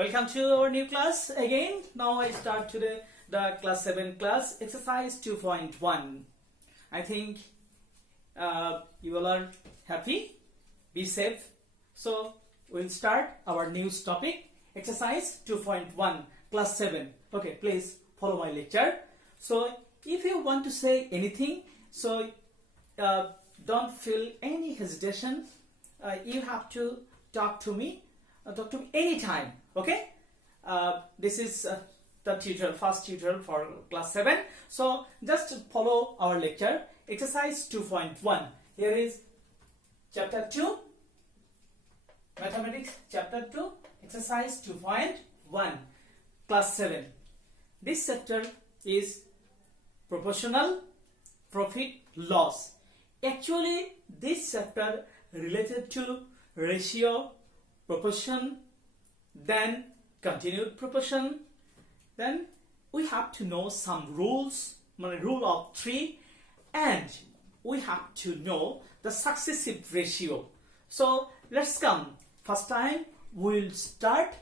Welcome to our new class again. Now I start today the class 7 class exercise 2.1. I think you all are happy, be safe. So we'll start our new topic exercise 2.1 class 7. Okay, please follow my lecture. So if you want to say anything, so don't feel any hesitation. You have to talk to me anytime. Okay, this is the first tutorial for class 7. So just follow our lecture exercise 2.1. Here is chapter 2 mathematics, chapter 2 exercise 2.1 class 7. This chapter is proportional, profit, loss. Actually this chapter related to ratio, proportion, then continued proportion. Then we have to know some rules, rule of 3, and we have to know the successive ratio. So let's come. First time we will start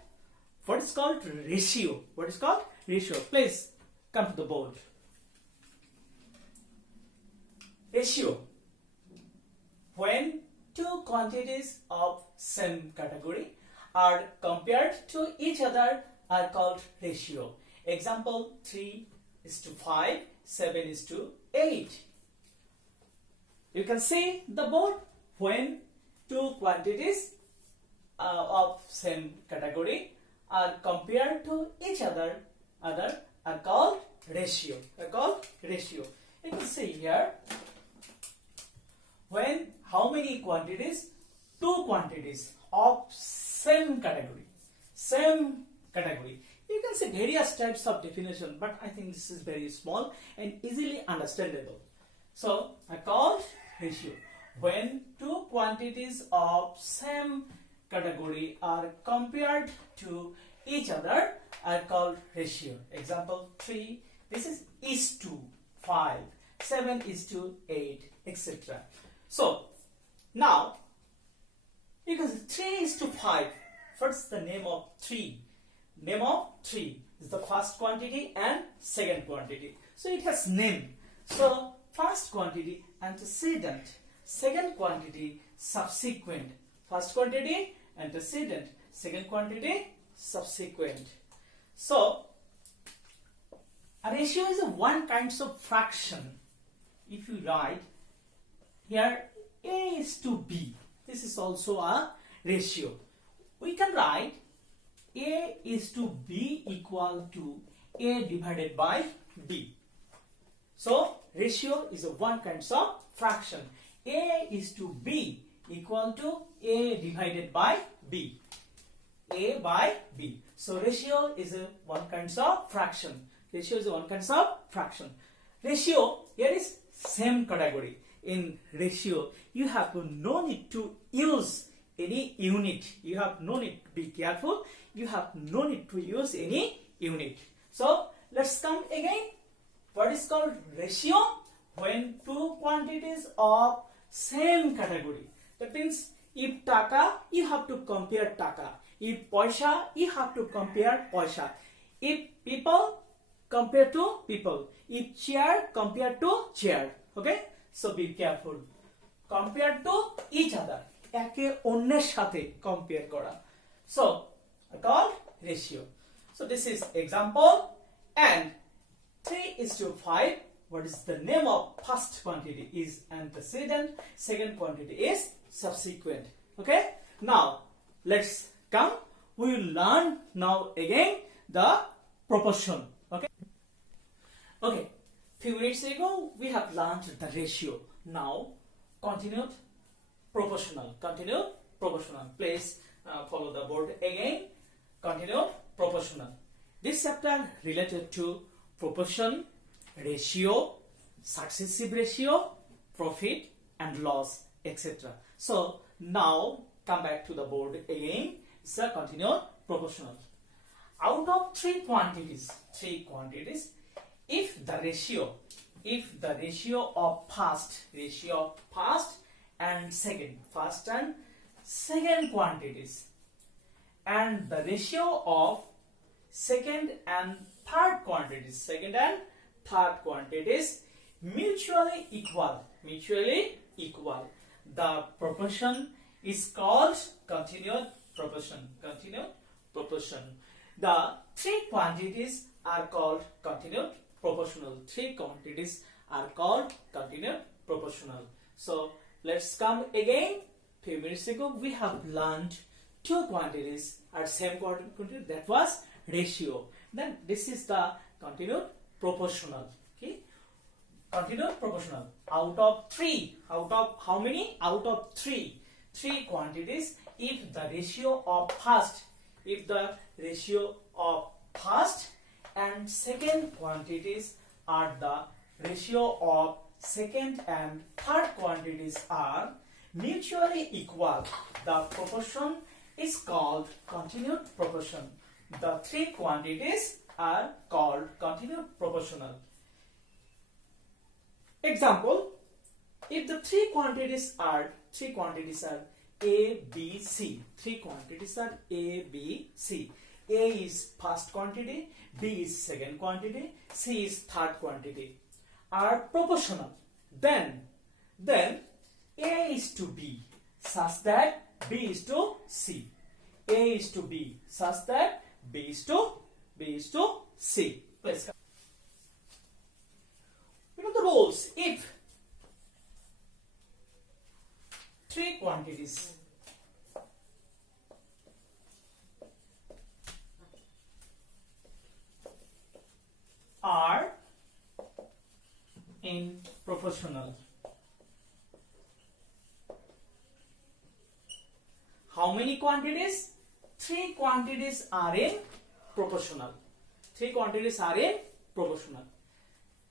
what is called ratio. What is called ratio? Please come to the board. Ratio. When two quantities of same category are compared to each other are called ratio. Example 3:5, 7:8. You can see the board. When two quantities of same category are compared to each other are called ratio. You can see here, when how many quantities? Two quantities of same category. You can see various types of definition, but I think this is very small and easily understandable. So I call ratio. When two quantities of same category are compared to each other are called ratio. Example 3, this is to 5, 7:8, etc. So now you can see 3:5. What's the name of 3? Name of 3 is the first quantity and second quantity. So it has name. So first quantity antecedent, second quantity subsequent. First quantity antecedent, second quantity subsequent. So a ratio is one kind of fraction. If you write here A:B, this is also a ratio. We can write A:B equal to A divided by B. So ratio is a one kind of fraction. A:B equal to A divided by B. A by B. So ratio is a one kind of fraction. Ratio here is same category. In ratio, you have no need to use any unit. You have no need to be careful. You have no need to use any unit. So let's come again. What is called ratio? When two quantities of same category. That means if taka, you have to compare taka. If paisa, you have to compare paisa. If people, compare to people. If chair, compare to chair. Okay? So be careful. Compare to each other. একে অন্যের সাথে compare করা. So called ratio. So this is example. And 3:5. What is the name of first quantity? Is antecedent. Second quantity is subsequent. Okay. Now let's come. We will learn now again the proportion. Okay. Okay. Few minutes ago we have learned the ratio. Now continued proportional. Please follow the board again. Continued proportional. This chapter related to proportion, ratio, successive ratio, profit and loss, etc. So now come back to the board again. It's a continued proportional. Out of three quantities, if the ratio of first and second quantities and and the ratio of second and third quantities, mutually equal, the proportion is called continued proportion. The three quantities are called continued proportional. So let's come again. Few minutes ago we have learned two quantities are same quantity, that was ratio. Then this is the continued proportional. Okay, continued proportional. Out of how many? Out of three quantities, if the ratio of first and second quantities are the ratio of second and third quantities are mutually equal, the proportion is called continued proportion. The three quantities are called continued proportional. Example, if the three quantities are A, B, C. A is first quantity, B is second quantity, C is third quantity, are proportional. Then A is to B such that B is to C. A is to B such that B is to C. Let's go. You know the rules. If three quantities are in proportional, how many quantities? Three quantities are in proportional.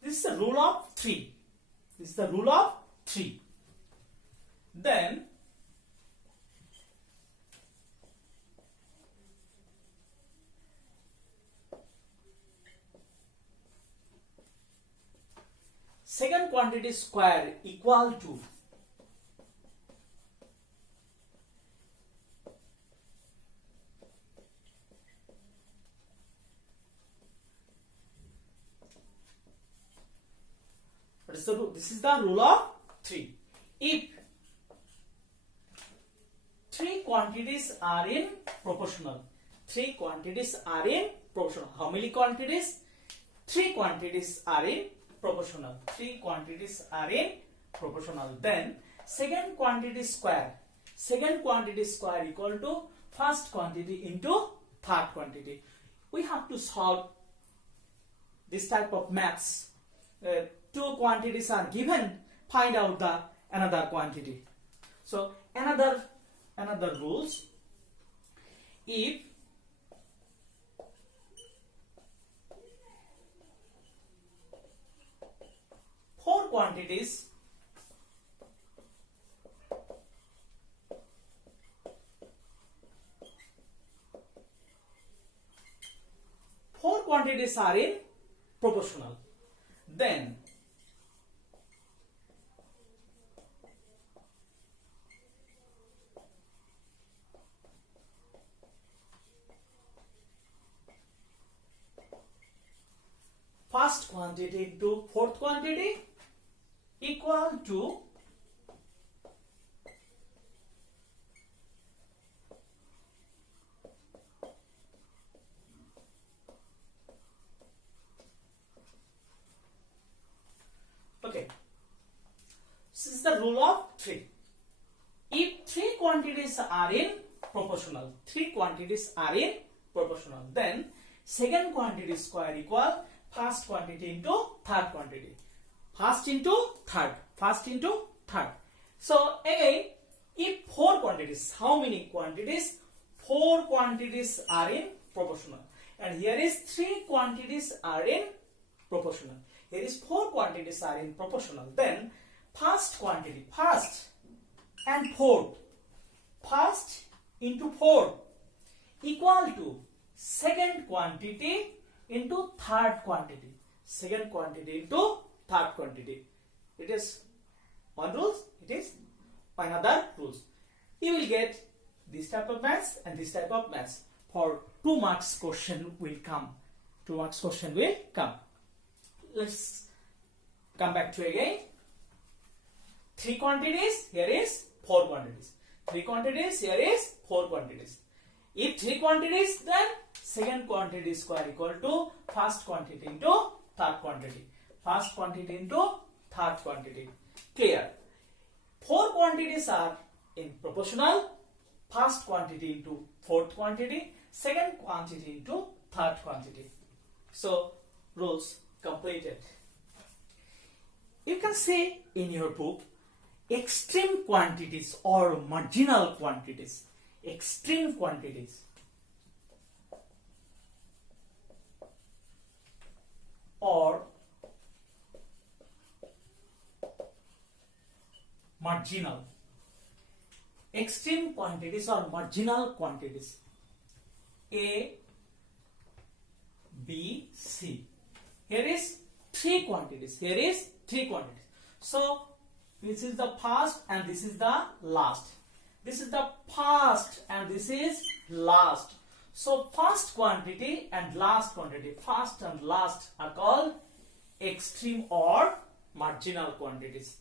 This is the rule of three. Then second quantity square equal to this is the rule of three. If three quantities are in proportional, how many quantities? Three quantities are in proportional. Then second quantity square equal to first quantity into third quantity. We have to solve this type of maths. Two quantities are given, find out the another quantity. So another rules, if four quantities are in proportional, then first quantity into fourth quantity equal to okay. This is the rule of three. If three quantities are in proportional, then second quantity square equal first quantity into third quantity. First into third. So again, if four quantities, how many quantities? Four quantities are in proportional. And here is three quantities are in proportional. Here is four quantities are in proportional. Then first quantity, first and fourth. First into fourth equal to second quantity into third quantity. It is one rule, it is another rules. You will get this type of maths and this type of maths. for 2 marks question will come. 2 marks question will come. Let's come back to again. 3 quantities, here is 4 quantities. 3 quantities, here is 4 quantities. If 3 quantities, then second quantity square equal to first quantity into third quantity. First quantity into third quantity. Clear? 4 quantities are in proportional. First quantity into fourth quantity. Second quantity into third quantity. So, rules completed. You can say in your book, extreme quantities or marginal quantities. Extreme quantities or marginal. Extreme quantities or marginal quantities. A, B, C. Here is 3 quantities. Here is 3 quantities. So, this is the first and this is the last. This is the first and this is last. So, first quantity and last quantity, first and last are called extreme or marginal quantities.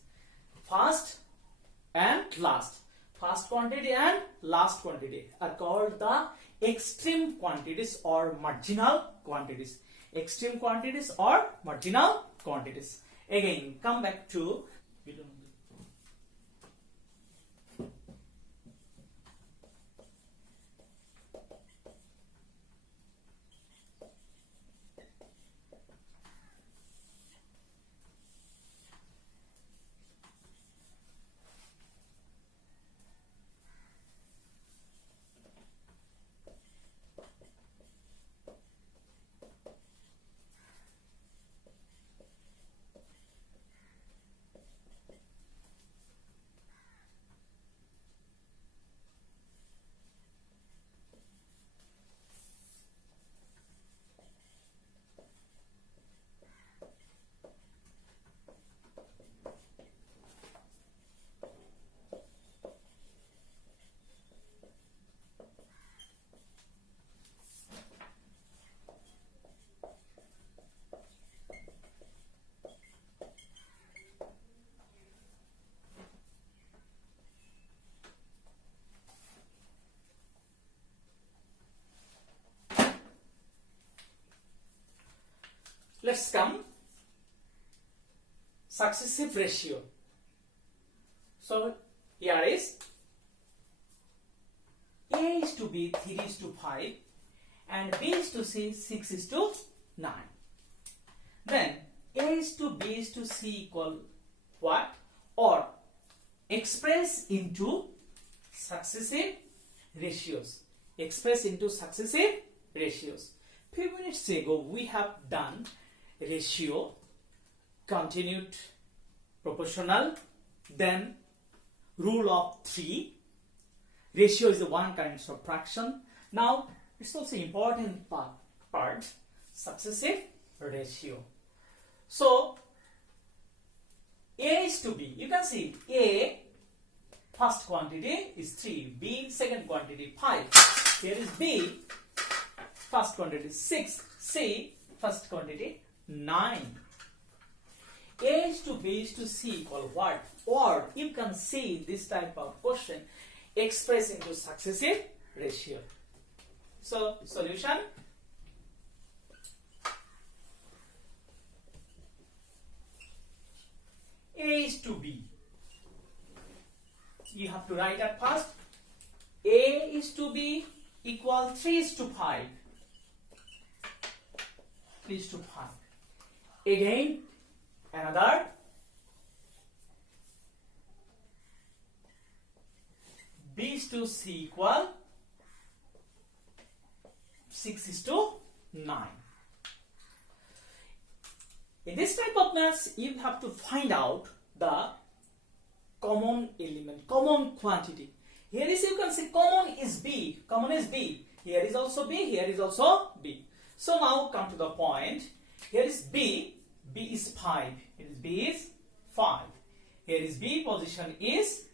First and last. First quantity and last quantity are called the extreme quantities or marginal quantities. Extreme quantities or marginal quantities. Again, come back to let's come successive ratio. So here is A is to B 3 is to 5 and B is to C 6 is to 9. Then A is to B is to C equal what? Or express into successive ratios. Express into successive ratios. Few minutes ago we have done ratio, continued, proportional, then rule of 3. Ratio is the one kind of fraction. Now it's also important part successive ratio. So A is to B. You can see A first quantity is 3, B second quantity 5. Here is B first quantity 6, C first quantity 9. A is to B is to C equal what? Or you can see this type of question express into successive ratio. So solution. A is to B. You have to write at first. A is to B equal 3 is to 5. 3 is to 5. Again, another. B is to C equal 6 is to 9. In this type of maths, you have to find out the common element, common quantity. Here is, you can see common is B. Common is B. Here is also B. Here is also B. So now come to the point. Here is B. B is 5. Here is B is 5. Here is B position is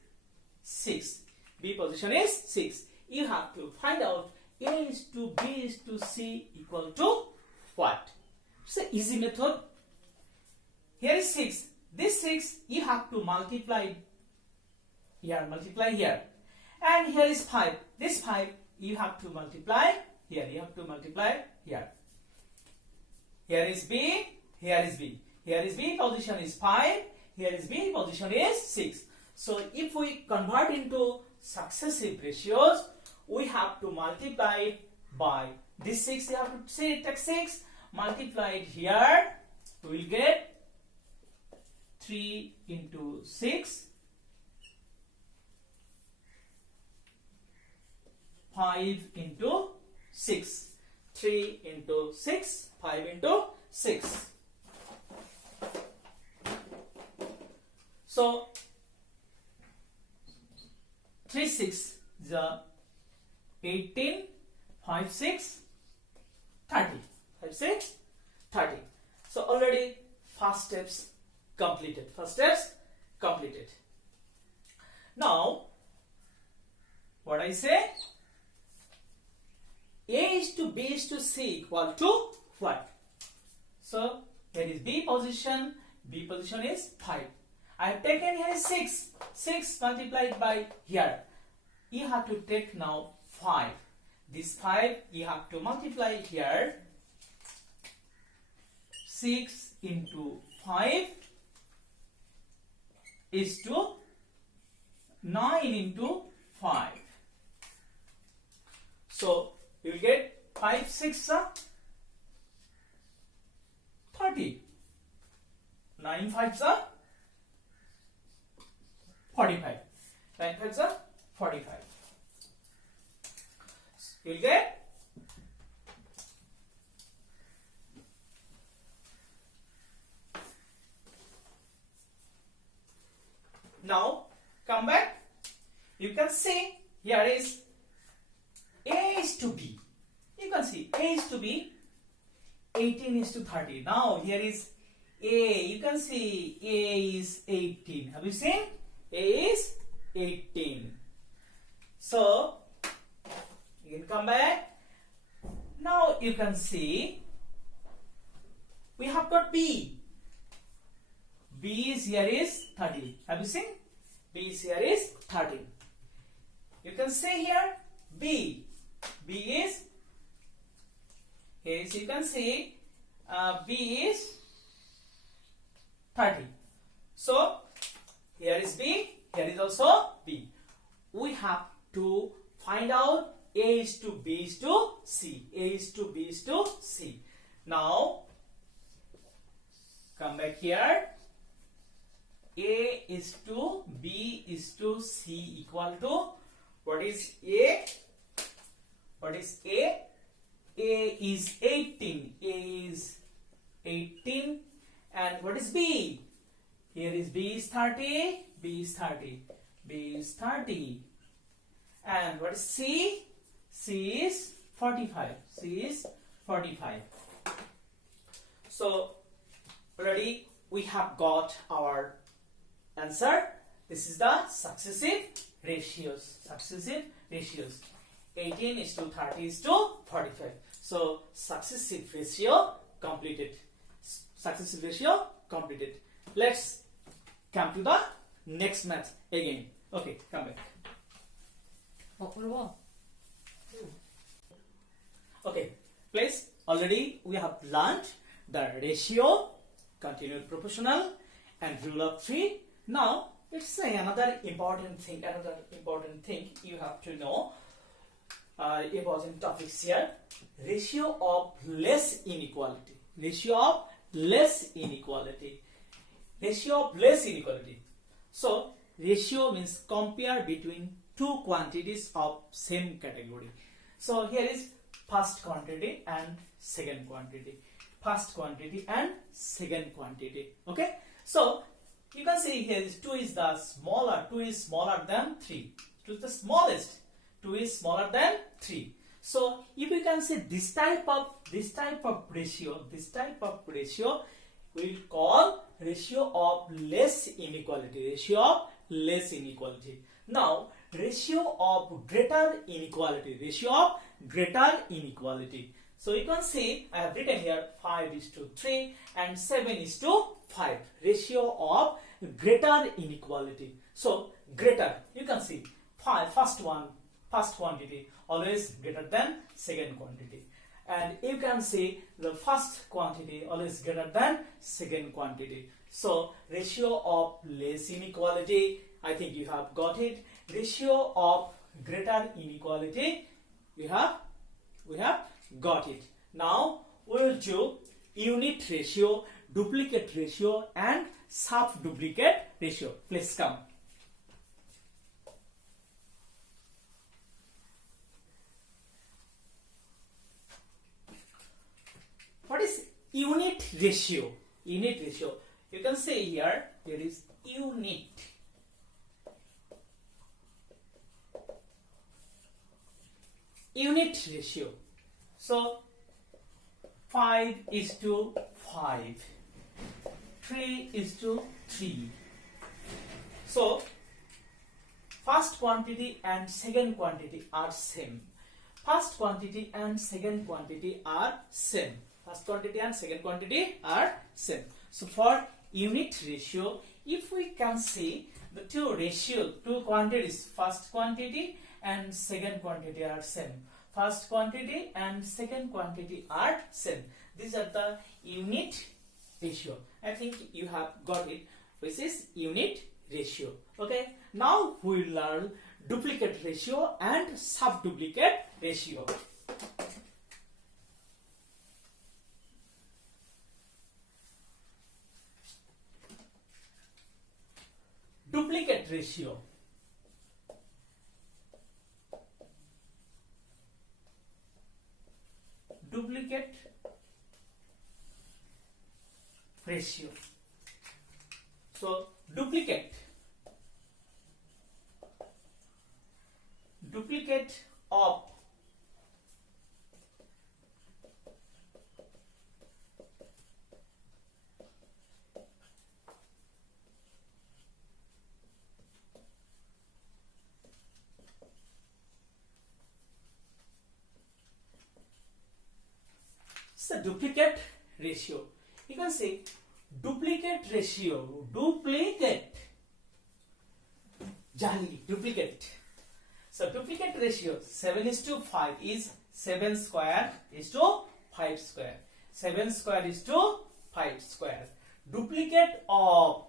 6. B position is 6. You have to find out A is to B is to C equal to what? It's an easy method. Here is 6. This 6 you have to multiply here, multiply here. And here is 5. This 5 you have to multiply here. You have to multiply here. Here is B. Here is B. Here is B position is 5. Here is B position is 6. So if we convert into successive ratios, we have to multiply it by this 6. You have to say take 6 multiplied here. We will get 3 into 6. 5 into 6. 3 into 6. 5 into 6. So 3 6 is 18, 5 6 30. 5 6 30. So already first steps completed. First steps completed. Now what I say? A is to B is to C equal to what? So here is B position. B position is 5. I have taken here 6. 6 multiplied by here. You have to take now 5. This 5 you have to multiply here. 6 into 5 is to 9 into 5. So you will get 5 6 30. 9 5 45. 9 5 45. You will get now come back. You can see here is A is to B. You can see A is to B, 18 is to 30. Now here is A. You can see A is 18. Have you seen? A is 18. So you can come back. Now you can see we have got B. B is here is 30. Have you seen? B is here is 30. You can see here B. B is here is you can see B is 30. So here is B. Here is also B. We have to find out A is to B is to C. A is to B is to C. Now come back here. A is to B is to C equal to what is A? What is A? A is 18. A is 18. And what is B? Here is B is 30. B is 30. B is 30. And what is C? C is 45. C is 45. So already we have got our answer. This is the successive ratios. Successive ratios. 18 is to 30 is to 45. So successive ratio completed. Successive ratio completed. Let's come to the next math again. Okay, come back. Okay, please. Already we have learned the ratio, continued proportional, and rule of 3. Now let's say another important thing. Another important thing you have to know. Important topics here. Ratio of less inequality. Ratio of less inequality. Ratio of less inequality. So ratio means compare between two quantities of same category. So here is first quantity and second quantity. First quantity and second quantity. Okay. So you can see here is 2 is the smaller. 2 is smaller than 3. 2 is the smallest. 2 is smaller than 3. So if you can say this type of ratio, we will call ratio of less inequality. Ratio of less inequality. Now ratio of greater inequality. Ratio of greater inequality. So you can see I have written here 5:3 and 7:5. Ratio of greater inequality. So greater, you can see first quantity always greater than second quantity, and you can see the first quantity always greater than second quantity. So ratio of less inequality, I think you have got it. Ratio of greater inequality, we have got it. Now we will do unit ratio, duplicate ratio and sub-duplicate ratio. Please come. What is unit ratio? Unit ratio. You can say here there is unit. Unit ratio. So 5:5, 3:3. So first quantity and second quantity are same. First quantity and second quantity are same. First quantity and second quantity are same. So for unit ratio, if we can see the two quantities, first quantity and second quantity are same. First quantity and second quantity are same. These are the unit ratio. I think you have got it, which is unit ratio. Okay. Now we will learn duplicate ratio and sub-duplicate ratio. Duplicate ratio. Duplicate ratio. So duplicate of the duplicate ratio. You can say duplicate ratio, duplicate. So duplicate ratio 7:5 is 7 square is to 5 square. 7 square is to 5 square. Duplicate of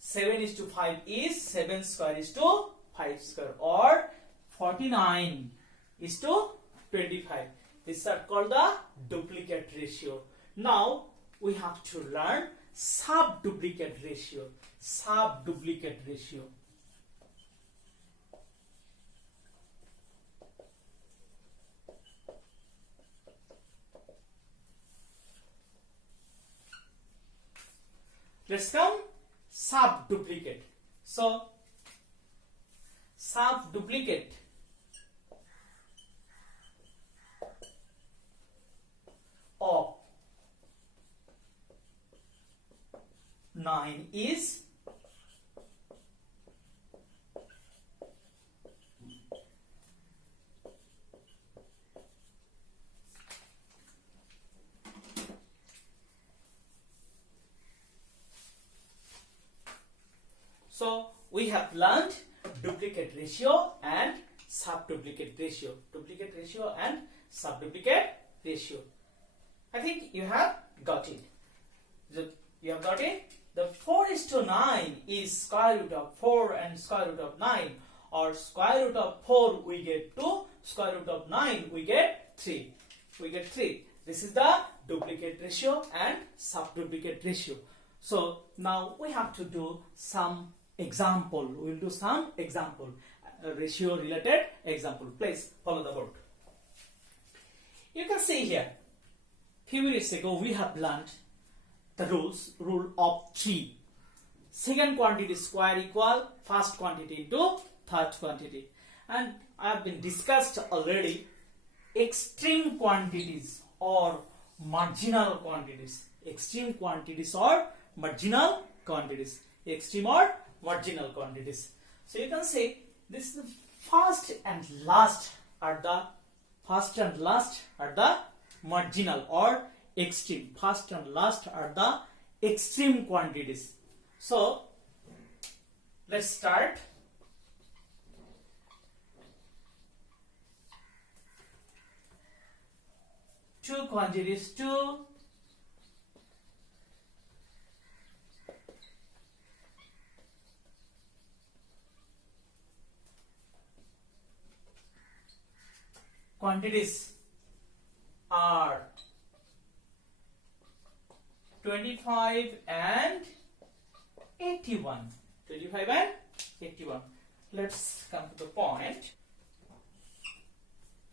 7:5 is 7 square is to 5 square, or 49:25. These are called the duplicate ratio. Now we have to learn sub-duplicate ratio. Sub-duplicate ratio. Let's come sub-duplicate. So sub-duplicate of 9 is so we have learned duplicate ratio and sub-duplicate ratio. Duplicate ratio and sub-duplicate ratio. I think you have got it. You have got it? The 4:9 is square root of 4 and square root of 9, or square root of 4 we get 2, square root of 9 we get 3. We get 3. This is the duplicate ratio and sub-duplicate ratio. So now we have to do some example. We will do some example, ratio related example. Please follow the board. You can see here, few minutes ago we have learned the rule of 3. Second quantity square equal first quantity into third quantity. And I have been discussed already extreme quantities or marginal quantities. Extreme quantities or marginal quantities. Extreme or marginal quantities. So you can say this is first and last are the marginal or extreme. First and last are the extreme quantities. So let's start. Two quantities, two quantities are 25 and 81. 25 and 81. Let's come to the point.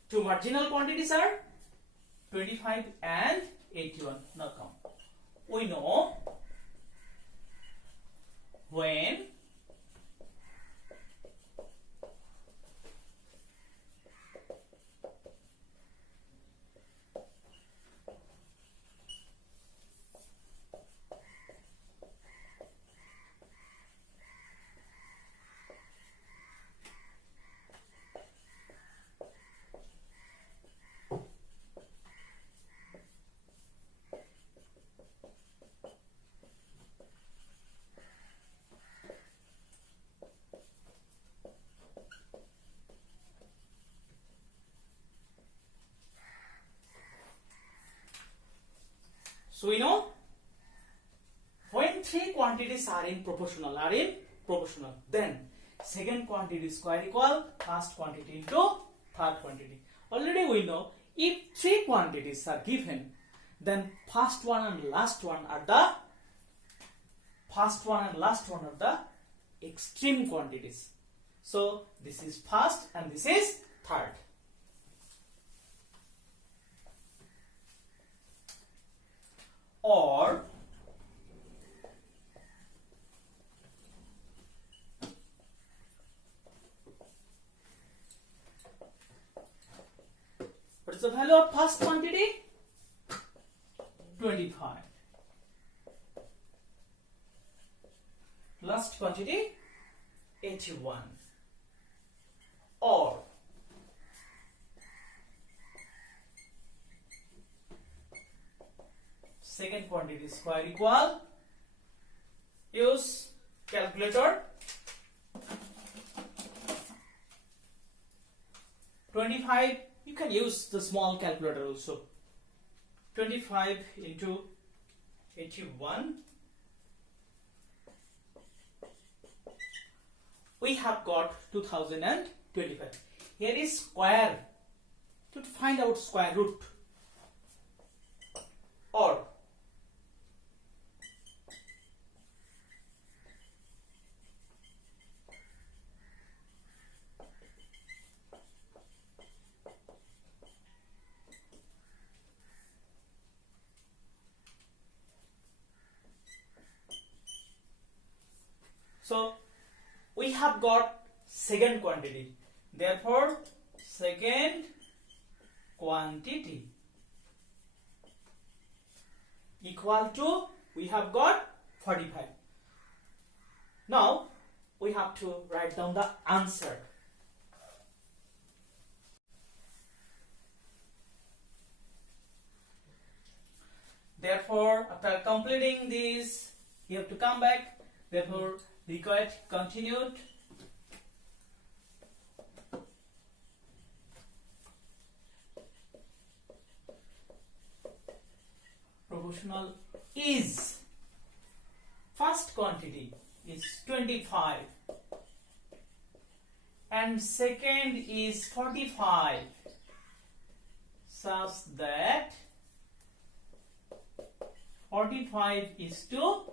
Two marginal quantities are 25 and 81. Now come. We know when so we know when three quantities are in proportional, then second quantity square equal first quantity into third quantity. Already we know if three quantities are given, then first one and last one are the extreme quantities. So this is first and this is third. Or what is the value of first quantity? 25. Last quantity 81. Or second quantity square equal, use calculator, 25, you can use the small calculator also, 25 into 81, we have got 2025. Here is square, to find out square root, or so we have got second quantity, therefore second quantity equal to, we have got 45. Now we have to write down the answer. Therefore after completing this you have to come back, therefore required continued. Proportional is, first quantity is 25 and second is 45, such that 45 is to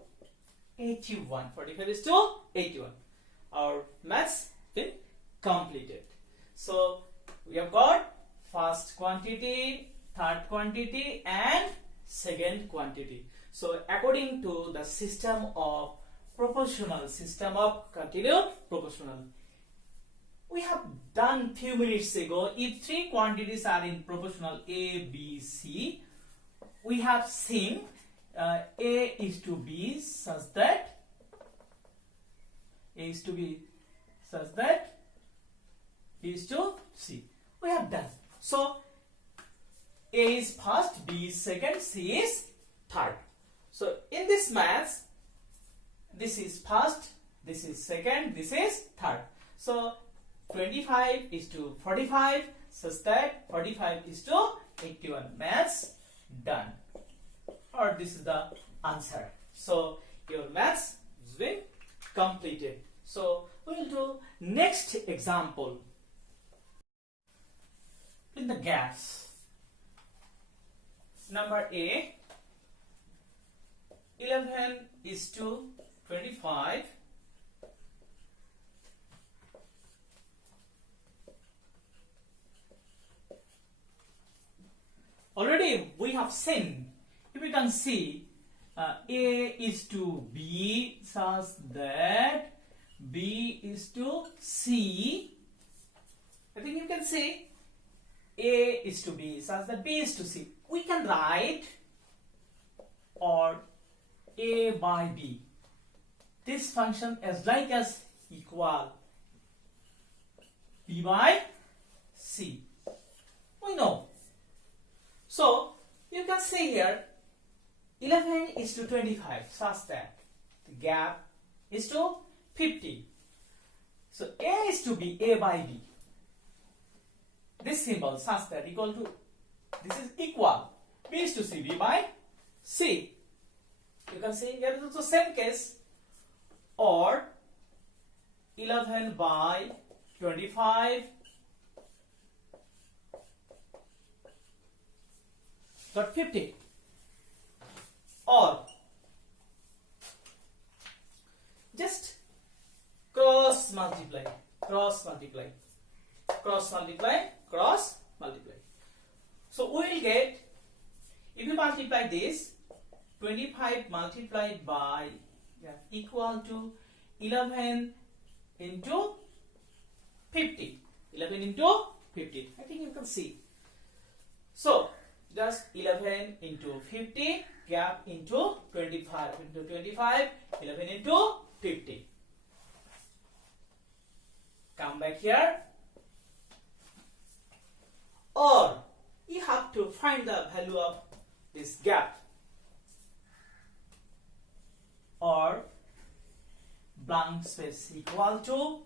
81. 45 is to 81. Our maths been completed. So we have got first quantity, third quantity and second quantity. So according to the system of proportional, system of continued proportional, we have done few minutes ago, if three quantities are in proportional A, B, C, we have seen A is to B such that A is to B such that B is to C. We have done. So A is first, B is second, C is third. So in this maths, this is first, this is second, this is third. So 25 is to 45 such that 45 is to 81. Maths done. Or this is the answer. So your maths has been completed. So we will do next example. In the gaps. Number A, 11 is to 25. Already we have seen, if we can see, A is to B such that B is to C. I think you can say A is to B such that B is to C. We can write or A by B. This function is like as equal B by C. We know. So you can say here 11 is to 25 such that the gap is to 50. So A is to B, A by B. This symbol such that equal to, this is equal. B is to C, B by C. You can say here is also same case, or 11 by 25 got 50, or just cross multiply, cross multiply, cross multiply, cross multiply. So we will get, if you multiply this, 25 multiplied by equal to 11 into 50. 11 into 50. I think you can see. So just 11 into 50, gap into 25 into 25, 11 into 50. Come back here. Or you have to find the value of this gap, or blank space equal to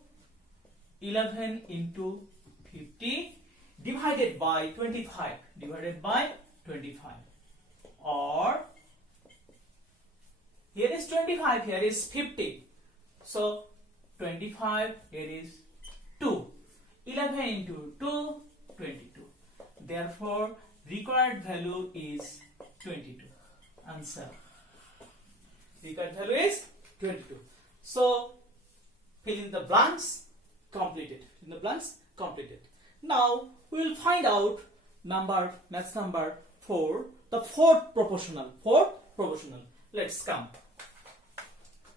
11 into 50 divided by 25, divided by 25, or here is 25, here is 50, so 25, here is 2, 11 into 2, 22. Therefore required value is 22. Answer. Required value is 22. So fill in the blanks, completed. In the blanks, completed. Now we will find out maths number 4, the fourth proportional. Fourth proportional. Let's come.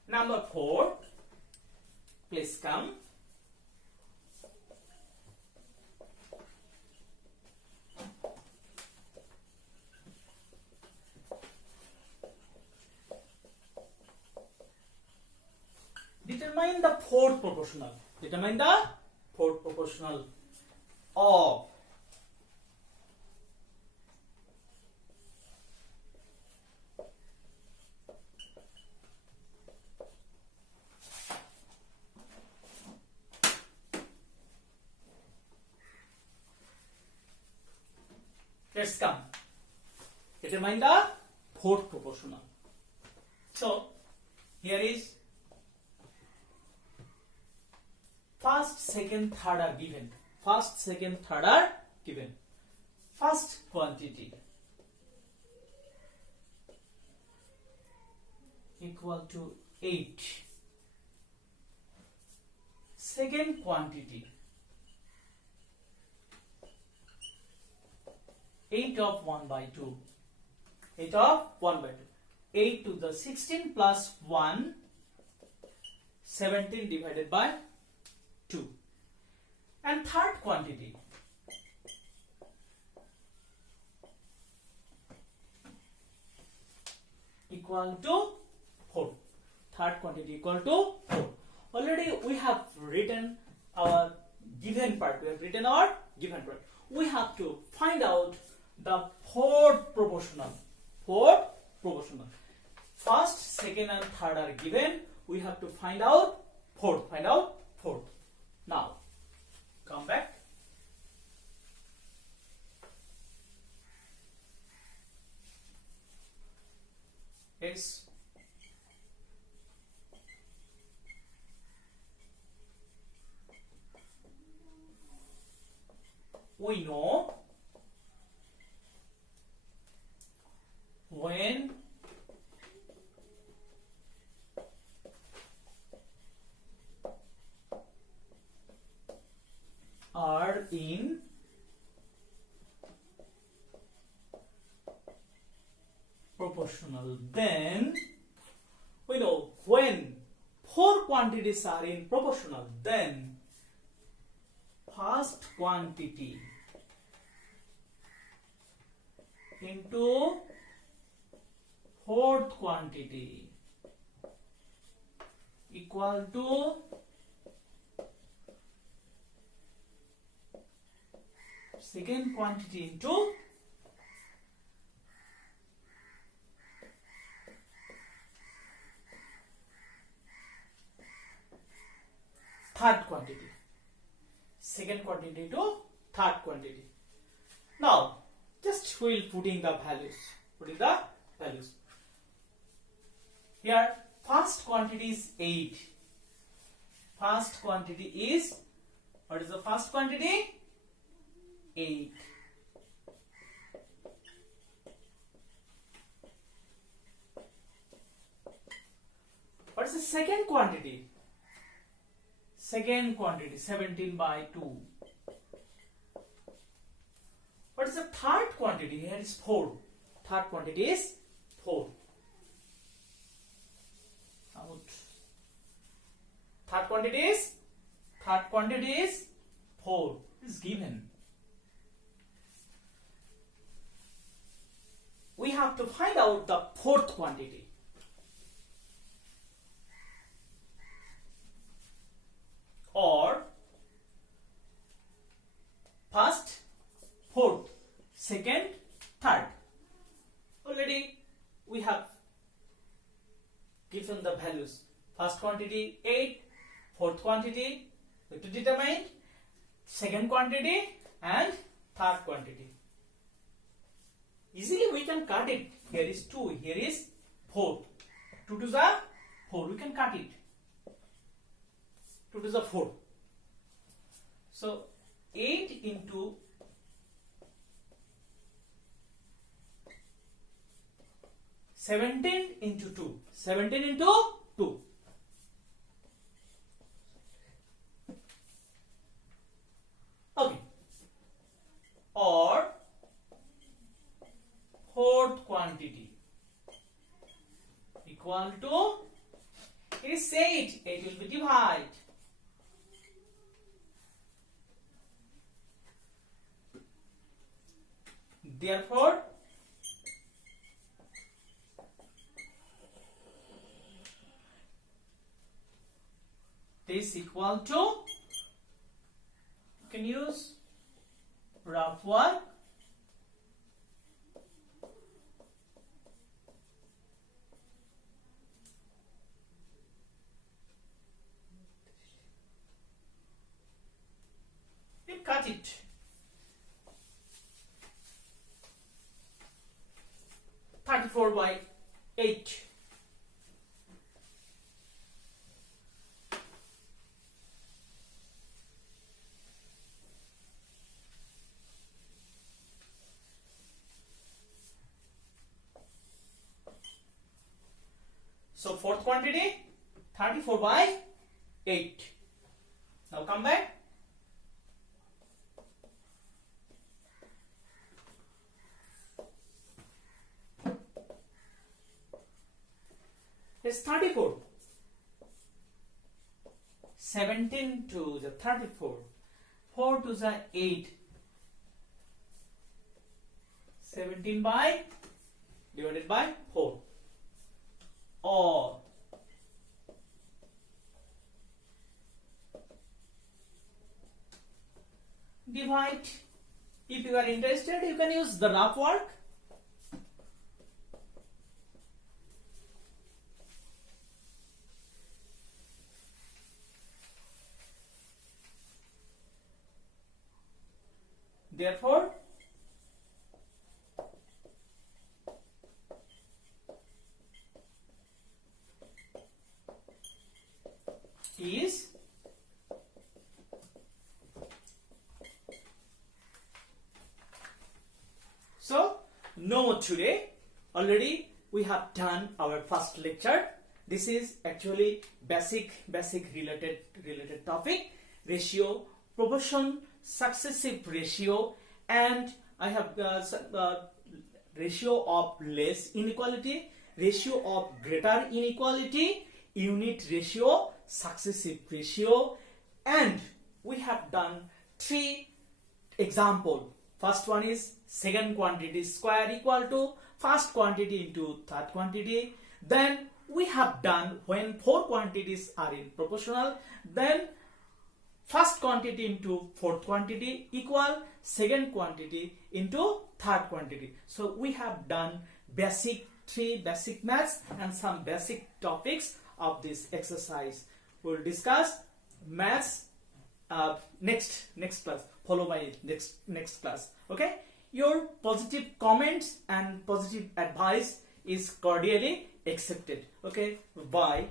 Number 4. Please come. Determine the fourth proportional. Determine the fourth proportional of let's come. Determine the fourth proportional. So here is first, second, third are given. First, second, third are given. First quantity equal to 8. Second quantity 8 of 1 by 2. 8 of 1 by 2. 8 to the 16 plus 1, 17 divided by 2. And third quantity equal to 4. Third quantity equal to 4. Already we have written our given part. We have to find out the fourth proportional. First, second, and third are given. We have to find out fourth. Now, come back. Yes. We know when are in proportional, then we know when four quantities are in proportional, then first quantity into fourth quantity equal to second quantity into third quantity. Second quantity to third quantity. Now, just we'll put in the values. Here, first quantity is 8. First quantity is, what is the first quantity? 8. What is the second quantity? Second quantity, 17 by 2. What is the third quantity? Here is 4. Third quantity is 4. Out. Third quantity is 4. Is given. We have to find out the fourth quantity. Or first, fourth, second, third. Already we have given the values. First quantity 8, fourth quantity we have to determine, second quantity and third quantity. Easily we can cut it. Here is 2, here is 4. 2 to the 4, we can cut it. 2 to the 4. So 8 into 17 into 2. 17 into 2. Okay. Or fourth quantity equal to, it is 8. 8 will be divided. Therefore, this equal to, you can use rough work. You cut it. By 8. So fourth quantity 34 by 8. Now come back. It's 34. 17 to the 34. 4 to the 8. 17 by divided by 4. Or divide. If you are interested, you can use the rough work. Therefore, is so no more today. Already we have done our first lecture. This is actually basic related topic: ratio, proportion, successive ratio, and I have ratio of less inequality, ratio of greater inequality, unit ratio, successive ratio, and we have done 3 examples. First one is second quantity square equal to first quantity into third quantity. Then we have done when 4 quantities are in proportional, then first quantity into fourth quantity equal second quantity into third quantity. So we have done 3 basic maths and some basic topics of this exercise. We'll discuss maths next class, followed by next class. Okay, your positive comments and positive advice is cordially accepted. Okay, bye.